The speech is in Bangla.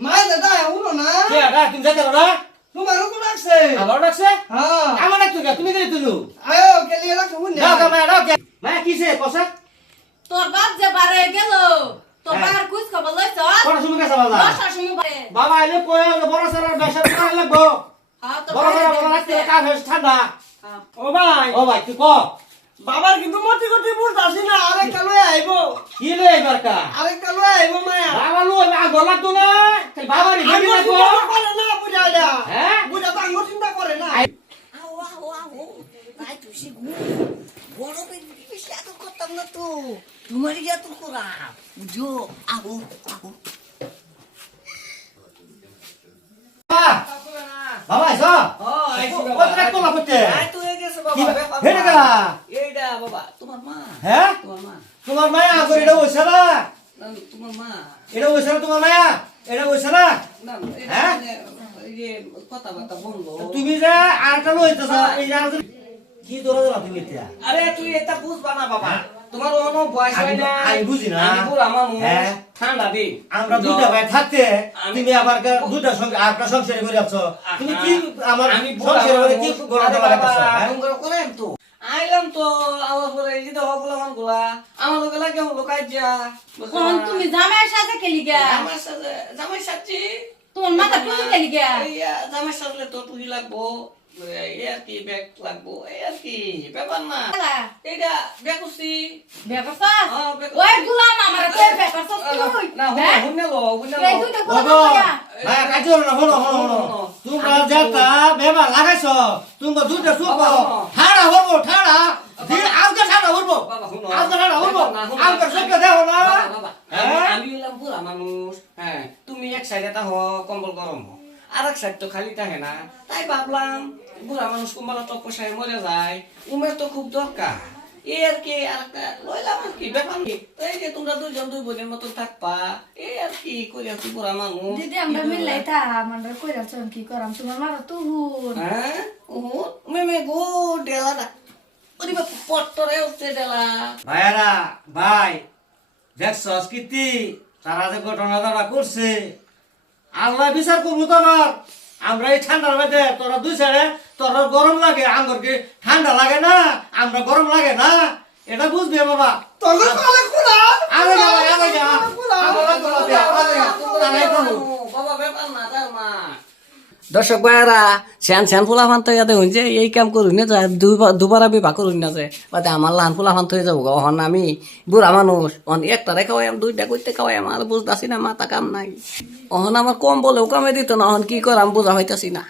মাই দাদা উনো না কে আটা তুমি যাইতে না তোমারও কোন আছে আমার ডাকছে হ্যাঁ আমার ডাকছো কে তুমি গেলি তুলু আয়ো কেলি রাখো হুন দাও কা মায়া দাও কে মায়া কিসে কসা তোর বাপ যে বারে গেল তোর বাবার কুছ খবর লইছ কোন সময় কাছে বাবা দশটার সময় বারে বাবা আইলে কই বড় সারার বেশা করে লাগবো হ্যাঁ তোর বড় সারা বড় রাখতে কাজ হচ্ছে ঠান্ডা ও ভাই ও ভাই তুই ক বাবার কিন্তু মতি গতি বুঝতাছি না আরে কালো আইবো কি লই এবার কা আরে কালো আইবো মায়া বাবা লই আগো লাগতো না খালি বাবারই বেবি লাগবো করে না বুঝাইলা হ্যাঁ বুঝা তো আঙ্গুর চিন্তা করে না আও আও আও নাই তুই শিখু বড় বেশি এত করতাম না তো তোমারই এত করা বুঝো আহো আহো বাবা এসো ও আইছি কত বাবা রাখ তোলা করতে আই তো গেছে কি বাবা হেডে গেলা এইটা বাবা তোমার মা হ্যাঁ তোমার মা তোমার মায়া আগো এটা হইছে না তোমার মা এটা হইছে না তোমার মায়া এটা হইছে না না হ্যাঁ? এই যে কথাবার্তা বলবো তুমি যে আরটা লইতেছ এই যে আর কি দৌড়া দৌড়া তুমি এটা আরে তুই এটা বুঝবা না বাবা তোমার কোনো বয়স হয় না আমি বুঝি না। আমি বুড়া মানুষ হ্যাঁ। ঠান্ডা দিন আমরা দুটা ভাই থাকতে তুমি আবার দুটা সঙ্গে আপনার সংসারে করে যাচ্ছ তুমি কি আমার সংসারে করে কি গরম লাগাচ্ছ করেন তো আইলাম তো আমার পরে এই যে তো হবলা মান গুলা আমার লোকে লাগে হলো কাজা কোন তুমি জামাই সাথে খেলি গা আমার সাথে জামাই সাচ্ছি তোমার মাথা টুকু খেলি গা জামাই সাথলে তো টুকি লাগবো এই আর কি ব্যাগ লাগবো এই আর কি ব্যাপার না এটা ব্যাগ করছি ব্যাপারটা হ্যাঁ, ব্যাপার। ওই গুলাম আমার কই ব্যাপারটা তুই না হ্যাঁ? হুনে লো হুনে এই লো দুইটা ওগো গুলাম কইয়া ভাই কাজ না হলো হলো তোমরা যেটা বেবা লাগাইছ তোমরা দুটা সুপ ঠাড়া হবো ঠাড়া দিন আজকে ঠাড়া হবো বাবা হুনো আজকে ঠাড়া হবো আজকে সবকে দেখো না বাবা হ্যাঁ? আমি হলাম বুড়া মানুষ হ্যাঁ তুমি এক সাইডে তা কম্বল গরম হো আর এক সাইড তো খালি থাকে না তাই ভাবলাম বুড়া মানুষ কম্বল তো পোষায় মরে যায় উমের তো খুব দরকার এই আর কি আর একটা লইলাম আর কি ব্যাপার কি এই যে তোমরা দুজন দুই বোনের মতো থাকবা এই আর কি করে আছি বুড়া মানুষ দিদি আমরা মিলাই থা আমরা কইরা চন কি করাম তোমার মাথা তুহুন হ্যাঁ ও মেমে গো ডেলা না ওরে বাপ পট্টরে উঠতে ডেলা ভাইয়ারা ভাই দেখছ সংস্কৃতি তারা যে ঘটনাটা করছে আল্লাহ বিচার করবো তোমার আমরা এই ঠান্ডার মধ্যে তোরা দুই সাইডে তোরা গরম লাগে আমার কি ঠান্ডা লাগে না আমরা গরম লাগে না এটা বুঝবি বাবা তোকে কলে কুলা আরে যা আরে যা বাবা ব্যাপার না তার মা দর্শক ভাইয়ারা শ্যান শ্যান ফুলা ফান তো ইয়াতে হইছে এই কাম করুন না যায় দুবার বিবাহ করুন না যে বাদে আমার লান ফুলা ফান হয়ে যাবো অহন আমি বুড়া মানুষ অন একটা রে খাওয়াই দুইটা করতে খাওয়াই আমার বুঝতাছি না মাথা কাম নাই অহন আমার কম বলেও কামে দিত না অহন কি করাম বোঝা হইতাছি না